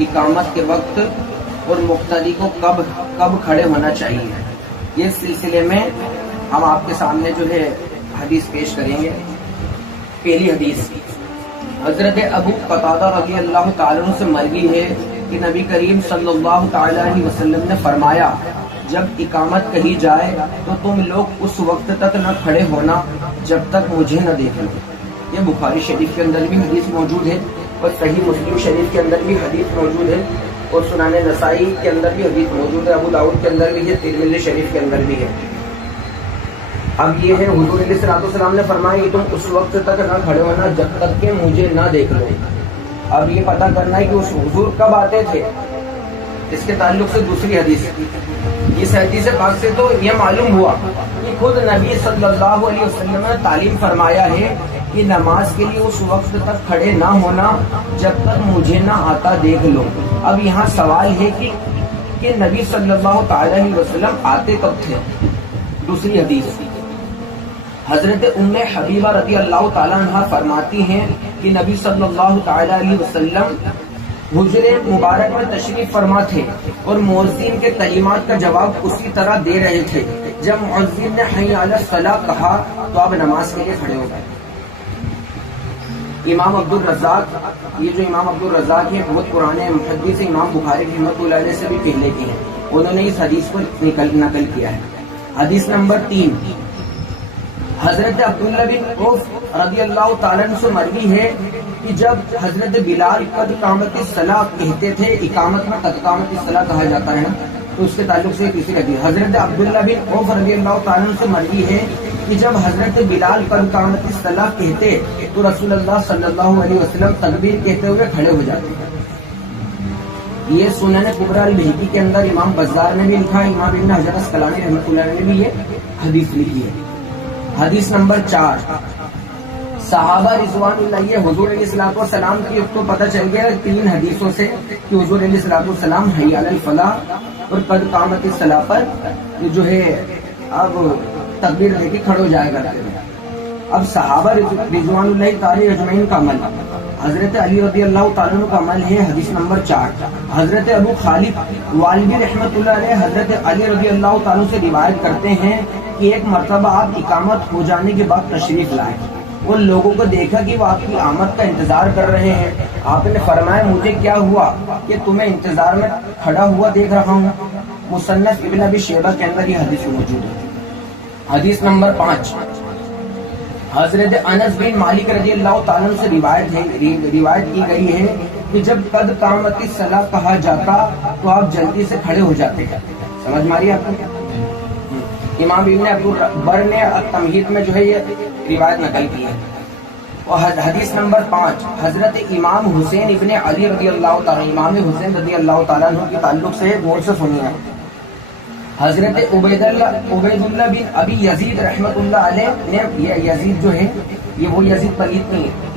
اقامت کے وقت اور مقتدی کو کب کھڑے ہونا چاہیے، یہ سلسلے میں ہم آپ کے سامنے جو ہے حدیث پیش کریں گے۔ پہلی حدیث حضرت ابو قتادہ رضی اللہ تعالیٰ عنہ سے مروی ہے کہ نبی کریم صلی اللہ تعالیٰ علیہ وسلم نے فرمایا، جب اقامت کہی جائے تو تم لوگ اس وقت تک نہ کھڑے ہونا جب تک مجھے نہ دیکھ لو۔ یہ بخاری شریف کے اندر بھی حدیث موجود ہے اور صحیح مسلم شریف کے اندر بھی حدیث موجود ہے اور سنن نسائی کے اندر بھی حدیث موجود ہے، ابو داؤد کے اندر بھی ہے، ترمذی شریف کے اندر بھی ہے۔ اب یہ ہے حضور علیہ الصلوۃ والسلام نے فرمایا کہ تم اس وقت تک نہ کھڑے ہونا جب تک کہ مجھے نہ دیکھ لو۔ اب یہ پتہ کرنا ہے کہ اس حضور کب آتے تھے، اس کے تعلق سے دوسری حدیث، اس حدیث پاک سے تو یہ معلوم ہوا کہ خود نبی صلی اللہ علیہ وسلم نے تعلیم فرمایا ہے کہ نماز کے لیے اس وقت تک کھڑے نہ ہونا جب تک مجھے نہ آتا دیکھ لو۔ اب یہاں سوال ہے کہ نبی صلی اللہ تعالی علیہ وسلم آتے کب تھے؟ دوسری حدیث حضرت ام حبیبہ رضی اللہ تعالیٰ عنہ فرماتی ہیں کہ نبی صلی اللہ تعالی علیہ وسلم حجر مبارک میں تشریف فرما تھے اور مؤذن کے کلمات کا جواب اسی طرح دے رہے تھے۔ جب مؤذن نے حی علی الصلاۃ کہا تو آپ نماز کے لیے کھڑے ہو گئے۔ امام عبدالرزاق، یہ جو امام عبدالرزاق ہیں بہت پرانے محدث، امام بخاری رحمۃ اللہ علیہ سے بھی پہلے کے ہیں، انہوں نے اس حدیث کو نقل کیا ہے۔ حدیث نمبر 3 حضرت عبداللہ بن عوف رضی اللہ تعالیٰ عنہ سے مروی ہے کہ جب حضرت بلال قد قامت الصلاۃ کہتے تھے، اقامت میں قد قامت الصلاۃ کہا جاتا ہے نا، تو اس کے تعلق سے تیسری حدیث حضرت عبداللہ بن عوف رضی اللہ تعالیٰ عنہ سے مروی ہے کہ جب حضرت بلال قد قامت الصلاۃ کہتے تو رسول اللہ صلی اللہ علیہ وسلم تکبیر کہتے ہوئے کھڑے ہو جاتے۔ یہ سنن کبریٰ البیہقی کے اندر امام بزار نے بھی لکھا، امام ابن حجر اسقلانی رحمۃ اللہ نے بھی یہ حدیث لکھی ہے۔ حدیث نمبر 4 صحابہ رضوان اللہ، حضور علیہ الصلوۃ والسلام کی تو پتہ چل گیا 3 حدیثوں سے کہ حضور علیہ الصلوۃ والسلام حی علی الفلاح اور قد قامت الصلاۃ پر جو ہے اب تکبیر دے کے کھڑے ہو جائے گا۔ اب صحابہ رضوان اللہ تعالی اجمعین کا عمل، حضرت علی رضی اللہ تعالیٰ عنہ کا عمل ہے۔ حدیث نمبر 4 حضرت ابو خالد والدی رحمۃ اللہ علیہ حضرت علی رضی اللہ تعالیٰ سے روایت کرتے ہیں کہ ایک مرتبہ آپ اقامت ہو جانے کے بعد تشریف لائے اور لوگوں کو دیکھا کہ وہ آپ کی آمد کا انتظار کر رہے ہیں۔ آپ نے فرمایا، مجھے کیا ہوا کہ تمہیں انتظار میں کھڑا ہوا دیکھ رہا ہوں۔ مصنف ابن ابی شیبہ کے اندر یہ حدیث موجود ہے۔ حدیث نمبر 5 حضرت انس بن مالک رضی اللہ تعالیٰ سے روایت کی گئی ہے کہ جب قد قامت الصلاۃ کہا جاتا تو آپ جلدی سے کھڑے ہو جاتے۔ سمجھ ماری آپ کو؟ امام ابن عبدالبر نے تمہید میں جو ہے یہ روایت نقل کی ہے۔ اور حدیث نمبر 5 حضرت امام حسین ابن علی رضی اللہ تعالیٰ، امام حسین رضی اللہ تعالیٰ عنہ کے تعلق سے غور سے سنیے۔ حضرت عبید اللہ بن ابی یزید رحمۃ اللہ علیہ نے، یہ یزید جو ہے یہ وہ یزید پلیت نہیں ہے،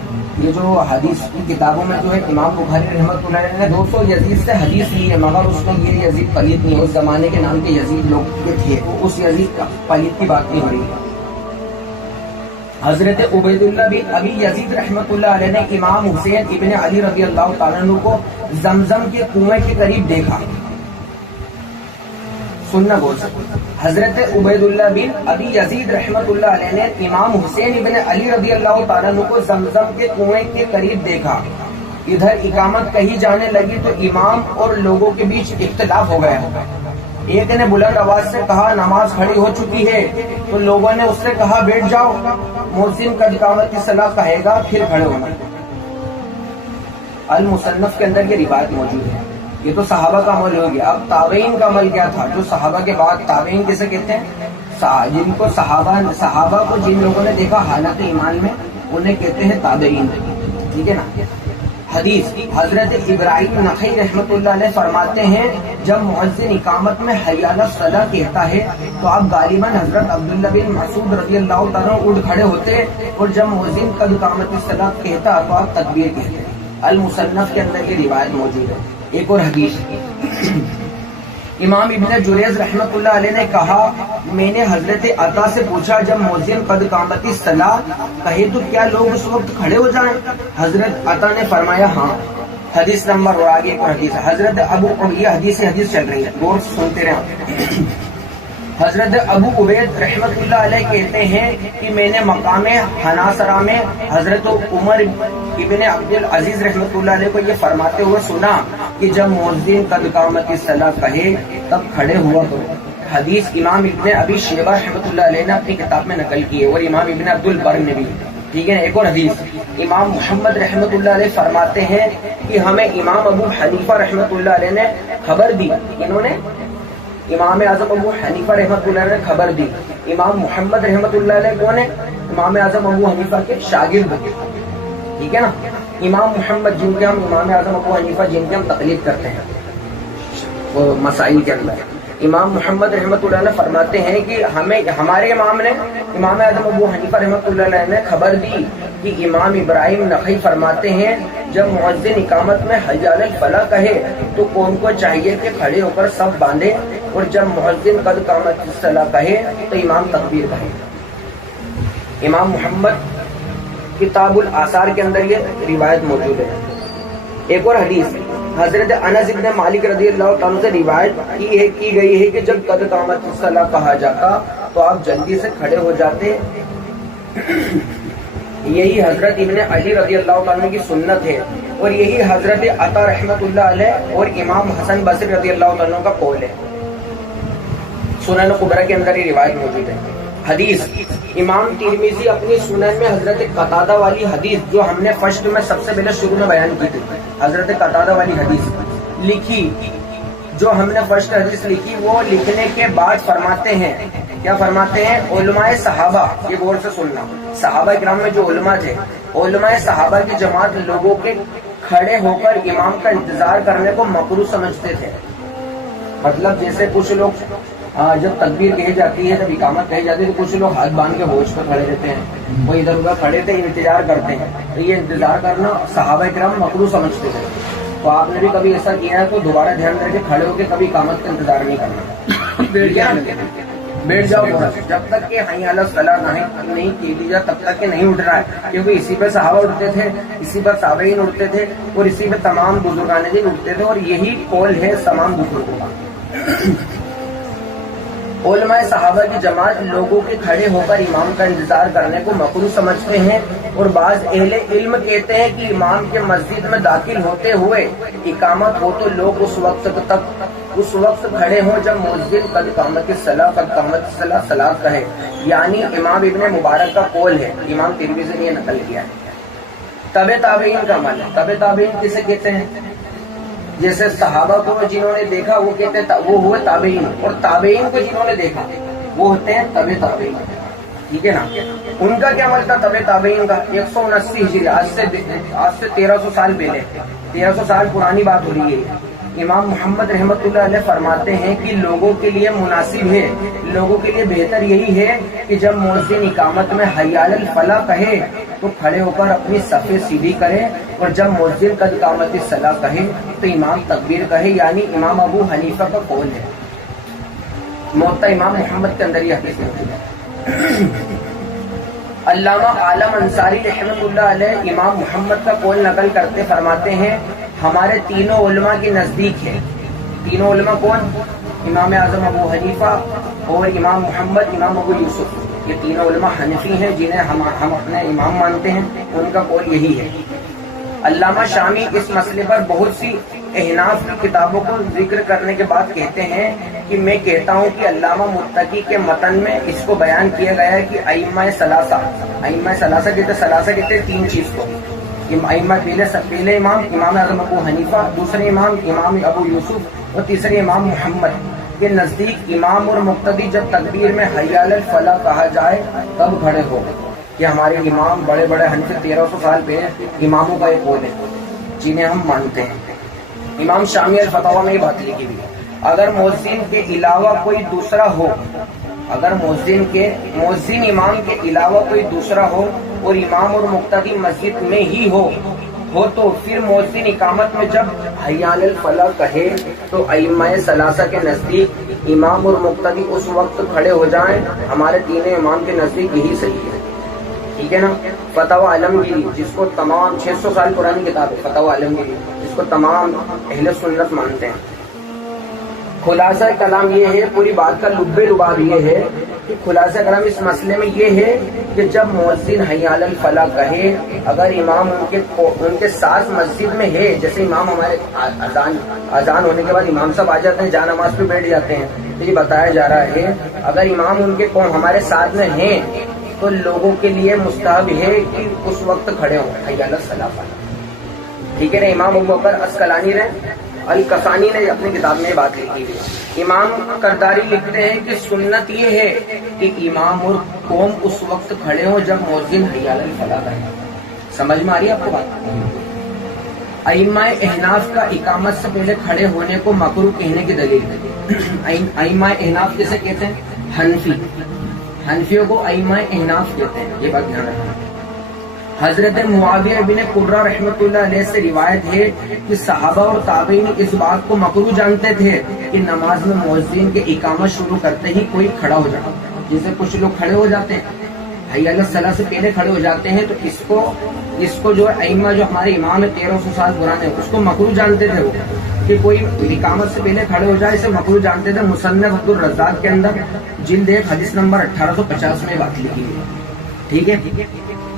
یہ جو حدیث کی کتابوں میں جو ہے امام بخاری رحمۃ اللہ علیہ نے 200 یزید سے حدیث لی ہے، مگر اس میں یہ یزید پلیت نہیں ہے، اس زمانے کے نام کے یزید لوگ تھے، اس یزید پلیت کی بات نہیں ہو رہی ہے۔ حضرت عبید اللہ بن ابی یزید رحمۃ اللہ علیہ نے امام حسین ابن علی رضی اللہ تعالیٰ عنہ کو زمزم کے کنویں کے قریب دیکھا۔ سننا بول سکتے۔ حضرت عبید اللہ بن ابی یزید رحمۃ اللہ علیہ نے امام حسین ابن علی رضی اللہ تعالیٰ عنہ کو زمزم کے کنویں کے قریب دیکھا۔ ادھر اقامت کہی جانے لگی تو امام اور لوگوں کے بیچ اختلاف ہو گیا۔ ایک نے بلند آواز سے کہا، نماز کھڑی ہو چکی ہے، تو لوگوں نے اس سے کہا، بیٹھ جاؤ، مؤذن قد قامت الصلاۃ کہے گا پھر کھڑے ہونا۔ المصنف کے اندر یہ روایت موجود ہے۔ یہ تو صحابہ کا عمل ہو گیا۔ اب تابعین کا عمل کیا تھا؟ جو صحابہ کے بعد، تابعین کسے کہتے ہیں؟ جن کو صحابہ کو جن لوگوں نے دیکھا حالت ایمان میں، انہیں کہتے ہیں تابعین، ٹھیک ہے نا۔ حدیث حضرت ابراہیم نخعی رحمۃ اللہ علیہ فرماتے ہیں، جب مؤذن اقامت میں حی علی الصلاۃ کہتا ہے تو آپ غالباً حضرت عبداللہ بن مسعود رضی اللہ تعالیٰ اٹھ کھڑے ہوتے، اور جب مؤذن قد قامت الصلاۃ کہتا تو آپ تکبیر کہتے۔ المصنف کے اندر یہ روایت موجود ہے۔ ایک اور حدیث، امام ابن جریج رحمۃ اللہ علیہ نے کہا، میں نے حضرت عطا سے پوچھا، جب مؤذن قد قامت الصلاۃ کہے تو کیا لوگ اس وقت کھڑے ہو جائیں؟ حضرت عطا نے فرمایا، ہاں۔ حدیث نمبر اور آگے کو حدیث حضرت ابو، یہ حدیث چل رہی ہے، غور سے سنتے رہے۔ حضرت ابو عبید رحمت اللہ علیہ کہتے ہیں کہ میں نے مقام حناصرہ میں حضرت عمر ابن عبد العزیز رحمت اللہ علیہ کو یہ فرماتے ہوئے سنا کہ جب مؤذن قد قامت الصلاۃ کہے تب کھڑے ہوا کرو۔ حدیث امام ابن ابی شیبہ رحمت اللہ علیہ نے اپنی کتاب میں نقل کی ہے، اور امام ابن عبد البر نے بھی، ٹھیک ہے۔ ایک اور حدیث امام محمد رحمت اللہ علیہ فرماتے ہیں کہ ہمیں امام ابو حنیفہ رحمت اللہ علیہ نے خبر دی، انہوں نے امام اعظم ابو حنیفہ رحمت اللہ علیہ نے خبر دی۔ امام محمد رحمت اللہ علیہ کون ہے؟ امام اعظم ابو حنیفہ کے شاگرد، ٹھیک ہے نا۔ امام محمد جن کے ہم امام اعظم ابو حنیفہ جن کے ہم تقلید کرتے ہیں وہ مسائل کے اندر، امام محمد رحمت اللہ علیہ فرماتے ہیں کہ ہمیں ہمارے امام نے، امام اعظم ابو حنیفہ رحمت اللہ علیہ نے خبر دی کہ امام ابراہیم نخعی فرماتے ہیں جب مؤذن اقامت میں حی علی الفلاح کہے تو کون کو چاہیے کہ کھڑے ہو کر سب باندھے، اور جب مؤذن قد قامت الصلاۃ کہے تو امام تکبیر کہے۔ امام محمد کتاب الآثار کے اندر یہ روایت موجود ہے۔ ایک اور حدیث حضرت انس بن مالک رضی اللہ تعالیٰ سے روایت کی گئی ہے کہ جب قد قامت الصلاۃ کہا جاتا تو آپ جلدی سے کھڑے ہو جاتے۔ یہی حضرت ابن علی رضی اللہ تعالیٰ کی سنت ہے، اور یہی حضرت عطا رحمت اللہ علیہ اور امام حسن بصری رضی اللہ تعالیٰ کا قول ہے۔ سنن کبریٰ کے اندر یہ روایت موجود ہے۔ حدیث امام ترمذی اپنی سنن میں حضرت قتادہ والی حدیث جو ہم نے فرسٹ میں سب سے پہلے شروع میں بیان کی تھی، حضرت قتادہ والی حدیث لکھی، جو ہم نے فرسٹ حدیث لکھی وہ لکھنے کے بعد فرماتے ہیں، کیا فرماتے ہیں؟ علماء صحابہ، یہ غور سے سننا، صحابہ اکرام میں جو علماء تھے، علماء صحابہ کی جماعت لوگوں کے کھڑے ہو کر امام کا انتظار کرنے کو مکروہ سمجھتے تھے۔ مطلب جیسے کچھ لوگ جب تکبیر کہی جاتی ہے، جب اقامت کہی جاتی ہے تو کچھ لوگ ہاتھ باندھ کے ہوش پہ کھڑے رہتے ہیں، وہ ادھر ادھر کھڑے تھے، انتظار کرتے ہیں، تو یہ انتظار کرنا صحابہ کرام مکروہ سمجھتے تھے۔ تو آپ نے بھی کبھی ایسا کیا ہے تو دوبارہ دھیان رکھ کے کھڑے ہو کے کبھی اقامت کا انتظار نہیں کرنا، بیٹھ جاؤ جب تک کہ حی علی الصلاۃ نہیں کی جائے تب تک کہ نہیں اٹھ رہا ہے، کیونکہ اسی پہ صحابہ اٹھتے تھے، اسی پر تابعین اٹھتے تھے، اور اسی پہ تمام بزرگان دین اٹھتے تھے، اور یہی قول ہے تمام بزرگوں کا۔ علماء صحابہ کی جماعت لوگوں کے کھڑے ہو کر امام کا انتظار کرنے کو مکروہ سمجھتے ہیں، اور بعض اہل علم کہتے ہیں کہ امام کے مسجد میں داخل ہوتے ہوئے اقامت ہو تو لوگ اس وقت کھڑے ہوں جب مؤذن قد قامت الصلاۃ صلاۃ کہے، یعنی امام ابن مبارک کا قول ہے، امام ترمذی نے یہ نقل کیا ہے۔ تبع تابعین کا معنی، تبع تابعین کسے کہتے ہیں؟ جیسے صحابہ کو جنہوں نے دیکھا وہ کہتے ہیں وہ ہوئے تابعین، اور تابعین کو جنہوں نے دیکھا وہ ہوتے ہیں تبع تابعین، ٹھیک ہے نا۔ ان کا کیا عمل تھا تبع تابعین کا؟ 179 ہجری، آج سے 1300 سال پہلے، 1300 سال پرانی بات ہو رہی ہے۔ امام محمد رحمت اللہ علیہ فرماتے ہیں کہ لوگوں کے لیے مناسب ہے، لوگوں کے لیے بہتر یہی ہے کہ جب مؤذن اقامت میں حی علی الفلاح کہے تو کھڑے ہو کر اپنی صفیں سیدھی کرے، اور جب مؤذن قد قامت الصلاۃ کہے تو امام تکبیر کہے، یعنی امام ابو حنیفہ کا قول ہے۔ موطا امام محمد کے اندر یہ حدیث موجود ہے۔ علامہ عالم انصاری رحمت اللہ علیہ امام محمد کا قول نقل کرتے فرماتے ہیں ہمارے تینوں علماء کے نزدیک ہے۔ تینوں علماء کون؟ امام اعظم ابو حنیفہ اور امام محمد، امام ابو یوسف، یہ تینوں علماء حنفی ہیں جنہیں ہم اپنے امام مانتے ہیں، ان کا قول یہی ہے۔ علامہ شامی اس مسئلے پر بہت سی احناف کی کتابوں کو ذکر کرنے کے بعد کہتے ہیں کہ میں کہتا ہوں کہ علامہ متقی کے متن میں اس کو بیان کیا گیا ہے کہ ائمہ ثلاثہ کہتے ہیں تین چیز کو، ائمہ پہلے امام اعظم ابو حنیفہ، دوسرے امام ابو یوسف، اور تیسرے امام محمد کے نزدیک امام اور مقتدی جب تکبیر میں حی علی الفلاح کہا جائے تب کھڑے ہو، کہ ہمارے امام بڑے بڑے حنفی 1300 سال پہلے اماموں کا ایک قول ہے جنہیں ہم مانتے ہیں۔ امام شامی الفتاویٰ میں یہ بات لکھی ہوئی ہے، اگر مؤذن کے علاوہ کوئی دوسرا ہو، اگر مؤذن امام کے علاوہ کوئی دوسرا ہو اور امام اور مقتدی مسجد میں ہی ہو تو پھر مؤذن اقامت میں جب حی علی الفلاح کہے تو ائمہ ثلاثہ کے نزدیک امام اور مقتدی اس وقت کھڑے ہو جائیں۔ ہمارے تینوں امام کے نزدیک یہی صحیح ہے۔ ٹھیک ہے نا. فتاوی عالمگیری جس کو تمام 600 سال پرانی کتاب ہے فتاوی عالمگیری جس کو تمام اہل سنت مانتے ہیں. خلاصہ کلام یہ ہے, پوری بات کا لب لباب یہ ہے کہ خلاصہ کلام اس مسئلے میں یہ ہے کہ جب مؤذن حی علی الفلاح کہے, اگر امام ان کے ساتھ مسجد میں ہے, جیسے امام ہمارے اذان ہونے کے بعد امام صاحب آ جاتے ہیں, جا نماز پہ بیٹھ جاتے ہیں, تو یہ بتایا جا رہا ہے اگر امام ان کے ہمارے ساتھ میں ہیں تو لوگوں کے لیے مستحب ہے کہ اس وقت کھڑے ہوں حی علی الصلاۃ. ٹھیک ہے نا. امام ابو بکر عسقلانی الکسانی نے اپنی کتاب میں بات لکھی ہے. امام کرداری لکھتے ہیں کہ سنت یہ ہے کہ امام اور قوم اس وقت کھڑے ہوں جب مؤذن حی علی الفلاح کہے. سمجھ میں آ رہی ہے آپ کو بات؟ ائمہ احناف کا اقامت سے پہلے کھڑے ہونے کو مکروہ کہنے کی دلیل ہے. ائمہ احناف کیسے کہتے ہیں؟ حنفیوں کو ائمہ احناف کہتے ہیں, یہ بات دھیان رکھنا. حضرت معاویہ بن قرہ رحمۃ اللہ علیہ سے روایت ہے کہ صحابہ اور تابعین اس بات کو مکروہ جانتے تھے کہ نماز میں مؤذن کے اقامت شروع کرتے ہی کوئی کھڑا ہو جائے. جیسے کچھ لوگ کھڑے ہو جاتے ہیں حی علی الصلاۃ سے پہلے کھڑے ہو جاتے ہیں, تو اس کو جو ائمہ جو ہمارے امام 1300 سال پرانے اس کو مکروہ جانتے تھے وہ کہ کوئی اقامت سے پہلے کھڑے ہو جائے, اسے مکروہ جانتے تھے. مصنف عبد الرزاق کے اندر جلد 1 حدیث نمبر 1850 میں بات لکھی ہے. ٹھیک ہے.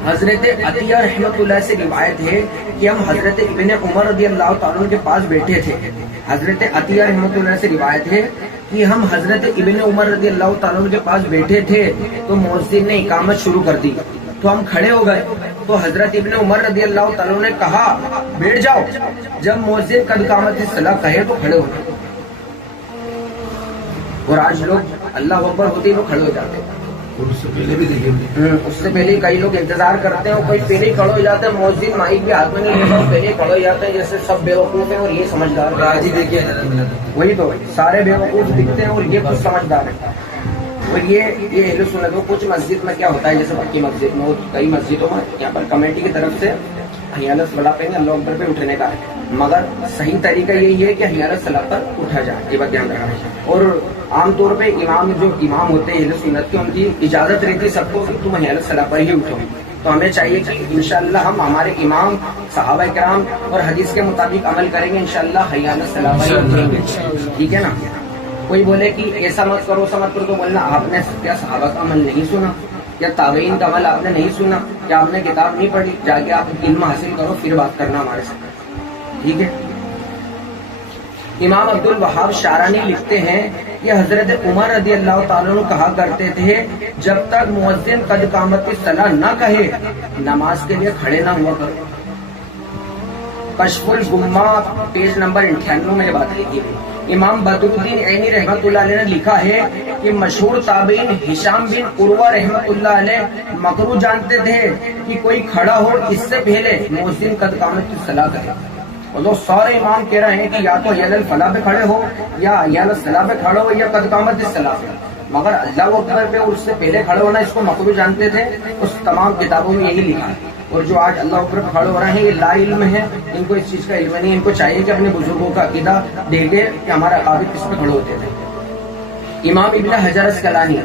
حضرت عطیہ رحمۃ اللہ سے روایت ہے کہ ہم حضرت ابن عمر رضی اللہ تعالیٰ عنہ کے پاس بیٹھے تھے. حضرت عطیہ رحمۃ اللہ سے روایت ہے کہ ہم حضرت ابن عمر رضی اللہ تعالیٰ عنہ کے پاس بیٹھے تھے تو مؤذن نے اقامت شروع کر دی, تو ہم کھڑے ہو گئے. تو حضرت ابن عمر رضی اللہ تعالیٰ عنہ نے کہا بیٹھ جاؤ, جب مؤذن قد قامت الصلاۃ کہے تو کھڑے ہو جاؤ. اور آج لوگ اللہ اکبر ہوتے ہی وہ کھڑے ہو جاتے ہیں. اس سے پہلے بھی دیکھیے, اس سے پہلے کئی لوگ انتظار کرتے ہیں, کوئی پہلے ہی کھڑے ہو جاتے ہیں, مؤذن مائک بھی ہاتھ میں نہیں لیتا, پہلے ہی کھڑے ہو جاتے ہیں جیسے سب بیوقوف ہیں اور یہ سمجھدار ہیں. آج ہی دیکھیے وہی تو سارے بیوقوف دکھتے ہیں اور یہ کچھ سمجھدار ہے. اور یہ اہل سنت کچھ مسجد میں کیا ہوتا ہے, جیسے پکی مسجد میں اور کئی مسجدوں میں یہاں پر کمیٹی کی طرف سے حی علی الصلاۃ پہ اللہ اکبر پہ اٹھنے کا ہے, مگر صحیح طریقہ یہی ہے کہ حی علی الصلاۃ پر اٹھا جائے. یہ بات دھیان رکھنا ہے. اور عام طور پہ جو امام ہوتے ہیں اہل سنت کے, ان کی اجازت رہتی سب کو کہ تم حی علی الصلاۃ پر ہی اٹھو. تو ہمیں چاہیے کہ انشاءاللہ ہم ہمارے امام صحابہ کرام اور حدیث کے مطابق عمل کریں گے, انشاءاللہ حی علی الصلاۃ پر ہی اٹھیں گے. ٹھیک ہے نا. کوئی بولے کہ ایسا مت کرو ایسا مت کرو, تو بولنا آپ نے کیا صحابہ کا عمل نہیں سنا, یا تابعین کا عمل آپ نے نہیں سنا, کیا آپ نے کتاب نہیں پڑھی, جا کے آپ علم حاصل کرو پھر بات کرنا ہمارے ساتھ. ٹھیک ہے. امام عبد الوہاب شارانی لکھتے ہیں کہ حضرت عمر رضی اللہ تعالیٰ عنہ کہا کرتے تھے جب تک مؤذن قد قامت الصلاۃ نہ کہے نماز کے لیے کھڑے نہ ہوا کرو. کشف الغمہ پیج نمبر 98 میں بات لکھی ہے. امام بدر الدین عینی رحمۃ اللہ علیہ نے لکھا ہے کہ مشہور تابعین ہشام بن عروہ رحمۃ اللہ علیہ مکروہ جانتے تھے کہ کوئی کھڑا ہو اس سے پہلے مؤذن قد قامت الصلاۃ کہے. اور جو سارے امام کہہ رہے ہیں کہ یا تو حی علی الفلاح پہ کھڑے ہو, یا حی علی الصلاۃ پہ کھڑے ہو, یا قد قامت الصلاۃ پہ, مگر اللہ اکبر پہ اس سے پہلے کھڑے ہونا اس کو مکروہ جانتے تھے. اس تمام کتابوں میں یہی لکھا ہے. اور جو آج اللہ اکبر کھڑے ہو رہے ہیں یہ لا علم ہے, ان کو اس چیز کا علم نہیں. ان کو چاہیے کہ اپنے بزرگوں کا عقیدہ دیکھے کہ ہمارا عابد کس پہ کھڑے ہوتے تھے. امام ابن حجر اسقلانی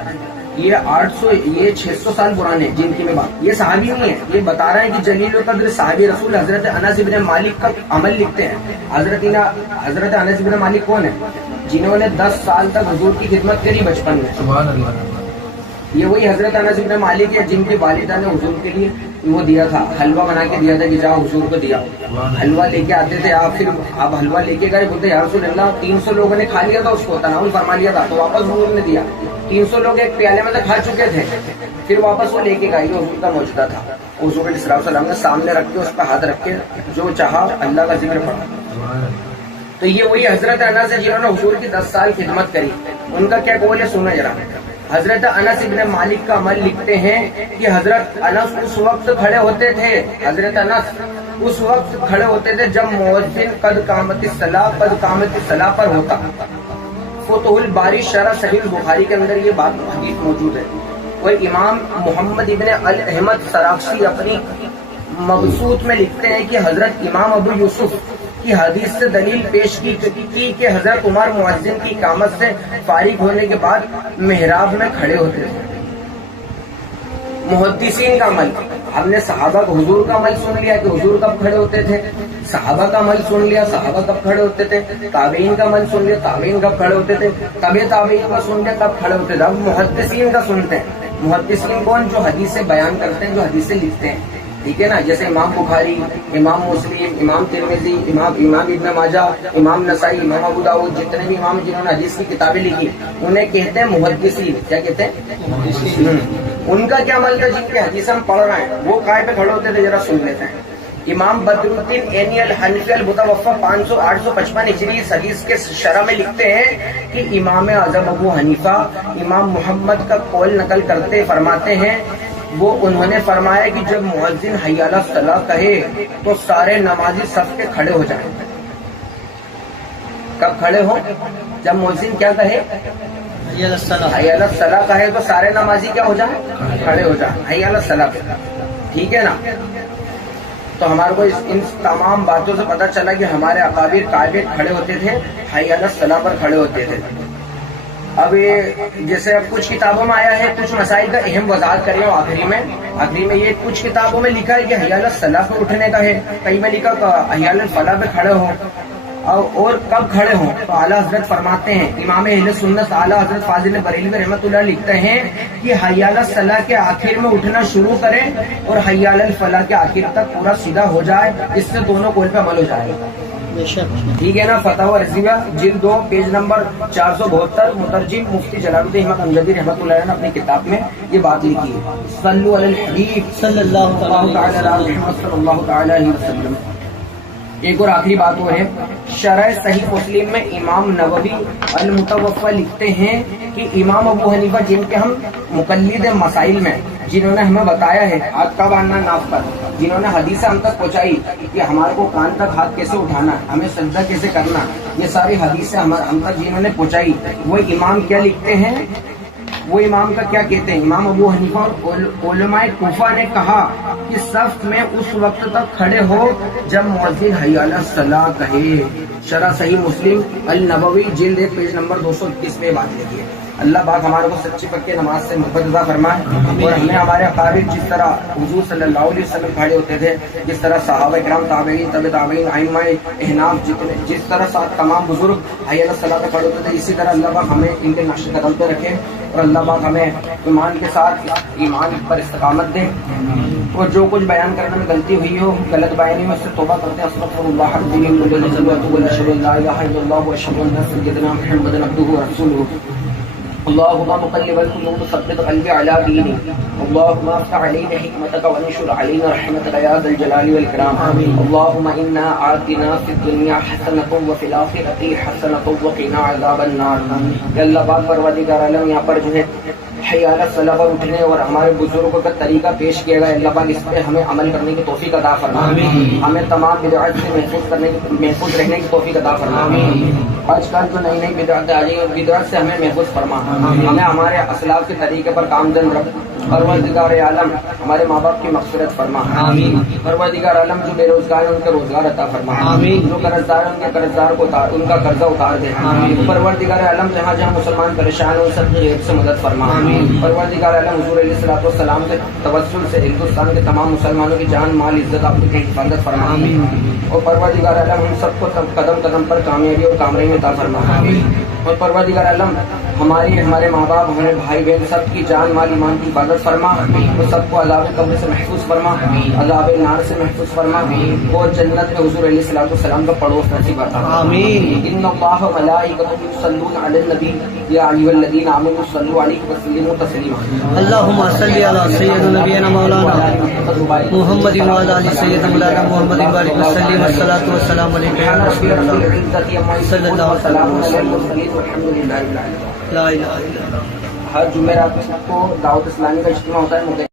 یہ 600 سال پرانے جن کی میں بات, یہ صحابی نہیں ہے, یہ بتا رہے ہیں کہ جلیل القدر صحابی رسول حضرت انس بن مالک کا عمل لکھتے ہیں. حضرت انس بن مالک کون ہے؟ جنہوں نے 10 سال تک حضور کی خدمت کری بچپن میں. سبحان اللہ. یہ وہی حضرت انس بن مالک ہے جن کی والدہ نے حضور کے لیے وہ دیا تھا, حلوہ بنا کے دیا تھا کہ جاؤ حضور کو دیا. حلوہ لے کے آتے تھے آپ, پھر آپ حلوہ لے کے گئے, بولتے یا رسول اللہ 300 لوگوں نے کھا لیا تھا, اس کو تناول فرما لیا تھا, تو واپس حضور نے دیا. 300 لوگ ایک پیالے میں تو کھا چکے تھے, پھر واپس وہ لے کے گئے جو حضور کا موجودہ تھا. حضور علیہ السلام نے سامنے رکھ کے اس کا ہاتھ رکھ کے جو چاہا اللہ کا ذکر پڑھا. تو یہ وہی حضرت انس ہے جنہوں نے حضور کی 10 سال خدمت کری. ان کا کیا قول ہے سننا ذرا. حضرت انس ابن مالک کا عمل لکھتے ہیں کہ حضرت انس اس وقت کھڑے ہوتے تھے, حضرت انس اس وقت کھڑے ہوتے تھے جب مؤذن قد قامت الصلاۃ پر ہوتا. فتح الباری شرح صحیح البخاری کے اندر یہ بات حدیث موجود ہے. اور امام محمد ابن الاحمد سراخسی اپنی مبسوط میں لکھتے ہیں کہ حضرت امام ابو یوسف کی حدیث سے دلیل پیش کی کہ حضرت عمر مؤذن کی اقامت سے فارغ ہونے کے بعد محراب میں کھڑے ہوتے تھے. محدثین کا عمل، ہم نے صحابہ کو حضور کا عمل سن لیا کہ حضور کب کھڑے ہوتے تھے، صحابہ کا عمل سن لیا صحابہ کب کھڑے ہوتے تھے، تابعین کا عمل سن لیا تابعین کب کھڑے ہوتے تھے، تابعین کا سن لیا کب کھڑے ہوتے تھے. اب محدثین کا سنتے ہیں. محدثین کون؟ جو حدیثیں بیان کرتے ہیں، جو حدیثیں لکھتے ہیں. ٹھیک ہے نا، جیسے امام بخاری، امام مسلم، امام ترمذی، امام ابن ماجہ، امام نسائی، امام ابو داؤد، جتنے بھی امام جنہوں نے حدیث کی کتابیں لکھی انہیں کہتے ہیں محدثین. کیا کہتے ہیں؟ ان کا کیا عمل تھا؟ جن کی حدیث ہم پڑھ رہے ہیں وہ قائم پہ کھڑے ہوتے تھے. ذرا سن لیتے ہیں. امام بدر الدین عینی الحنفی المتوفی 855 ہجری اس حدیث کے شرح میں لکھتے ہیں کہ امام اعظم ابو حنیفہ امام محمد کا قول نقل کرتے فرماتے ہیں، وہ انہوں نے فرمایا کہ جب مؤذن حی علی الصلاۃ کہے تو سارے نمازی صف کے کھڑے ہو جائیں. کب کھڑے ہو؟ جب مؤذن کیا کہے؟ حی علی الصلاۃ کہے تو سارے نمازی کیا ہو جائیں؟ کھڑے ہو جائیں. حی علی الصلاۃ. ٹھیک ہے نا. تو ہمارے کو ان تمام باتوں سے پتہ چلا کہ ہمارے اکابر قائم کھڑے ہوتے تھے، حی علی الصلاۃ پر کھڑے ہوتے تھے. اب جیسے اب کچھ کتابوں میں آیا ہے، کچھ مسائل کا اہم وضاحت کر رہا ہوں آخری میں یہ کچھ کتابوں میں لکھا ہے کہ حی علی الصلاۃ پر اٹھنے کا ہے، کئی میں لکھا حی علی الفلاح پہ کھڑے ہوں. اور کب کھڑے ہوں تو اعلیٰ حضرت فرماتے ہیں، امام اہل سنت اعلیٰ حضرت فاضل بریلوی رحمۃ اللہ لکھتے ہیں کہ حی علی الصلاۃ کے آخر میں اٹھنا شروع کریں اور حی علی الفلاح کے آخر تک پورا سیدھا ہو جائے. اس سے دونوں قول پہ عمل ہو جائے گا. ٹھیک ہے نا. فتح رضویہ جلد 2 پیج نمبر 472 مترجم مفتی جلال الدین احمد امجدی رحمۃ اللہ نے اپنی کتاب میں یہ بات لکھی ہے. صلو علی الحبیب صلی اللہ تعالی علیہ وسلم. ایک اور آخری بات وہ ہے، شرح صحیح مسلم میں امام نووی المتوفی لکھتے ہیں کہ امام ابو حنیفہ جن کے ہم مقلد مسائل میں، جنہوں نے ہمیں بتایا ہے ہاتھ کب آنا ناف پر، جنہوں نے حدیث ہم تک پہنچائی کہ ہمارے کو کان تک ہاتھ کیسے اٹھانا، ہمیں سجدہ کیسے کرنا، یہ ساری حدیثیں ہم تک جنہوں نے پہنچائی، وہ امام کیا لکھتے ہیں؟ وہ امام کا کیا کہتے ہیں؟ امام ابو حنیفہ اور علماء کوفہ نے کہا کہ صف میں اس وقت تک کھڑے ہو جب مؤذن حی علی الصلاۃ کہے. شرح صحیح مسلم النووی جلد 1 پیج نمبر 221 میں بات لکھی ہے. اللہ پاک ہمارے کو سچی پکی نماز سے محبت عطا فرمائے اور ہمیں ہمارے اقارب جس طرح حضور صلی اللہ علیہ وسلم کھڑے ہوتے تھے، جس طرح صحابہ کرام، تابعین، تبع تابعین، ائمہ احناف، جس طرح تمام بزرگ حی علی الصلاۃ پہ کھڑے ہوتے تھے، اسی طرح اللہ پاک ہمیں ان کے نقش قدم پہ رکھے اور اللہ پاک ہمیں ایمان کے ساتھ ایمان پر استقامت دے. اور جو کچھ بیان کرنے میں غلطی ہوئی ہو، غلط بیانی میں، اس سے توبہ کرتے ہیں. استغفر اللہ العظیم واتوب الیہ، اشہد ان لا الہ الا اللہ واشہد ان سیدنا محمد عبدہ ورسولہ. اللهم مقلب القلوب ثبت قلبي على دينك، اللهم افتح علينا حكمتك وانشر علينا رحمتك يا ذا الجلال والإكرام. اللهم إنا آتنا في الدنيا حسنة وفي الآخرة حسنة وقنا عذاب النار. کہ اللہ پاک پروردگار عالم یہاں پر جو ہے حی علی الصلاۃ پر اٹھنے اور ہمارے بزرگوں کا طریقہ پیش کیا گیا، اللہ پاک اس پہ ہمیں عمل کرنے کی توفیق عطا فرما. ہمیں تمام بدعات سے محفوظ رہنے کی توفیق عطا فرما. آج کل جو نئی نئی بدعتیں آ رہی ہیں، بدعات سے ہمیں محفوظ فرما. ہمیں ہمارے اسلاف کے طریقے پر کامزن رکھ. پروردگار عالم ہمارے ماں باپ کی مغفرت فرما. پروردگار عالم جو بے روزگار ہیں ان کے روزگار عطا فرما. جو قرضدار ہیں ان کے قرضدار کو ان کا قرضہ اتار دے. پروردگار عالم جہاں جہاں مسلمان پریشان ہیں ان سب کی غیب سے مدد فرما. پروردگار عالم حضور علیہ الصلوۃ والسلام کے توسل سے ہندوستان کے تمام مسلمانوں کی جان مال عزت آپ کی حفاظت فرما. اور پروردگار عالم ہم سب کو قدم قدم پر کامیابی اور کامرانی عطا فرما. اور پروردگار عالم ہمارے ماں باپ، ہمارے بھائی بہن سب کی جان مال ایمان کی حفاظت فرما. اور سب کو عذاب قبر سے محفوظ فرما، عذاب نار سے محفوظ فرما، اور جنت میں حضور علیہ الصلوۃ والسلام کا پڑوس نصیب عطا فرما. ان اللہ وملائکتہ یصلون علی النبی یا ایھا الذین آمنوا صلوا علیہ وسلموا تسلیما. اللهم صل علی سیدنا نبینا مولانا محمد وعلی آل سیدنا مولانا محمد وبارک وسلم. الصلاۃ والسلام علیک یا رسول اللہ صلی اللہ علیہ وسلم. لا الہ الا اللہ. ہر جمعرات کو دعوت اسلامی کا اجتماع ہوتا ہے.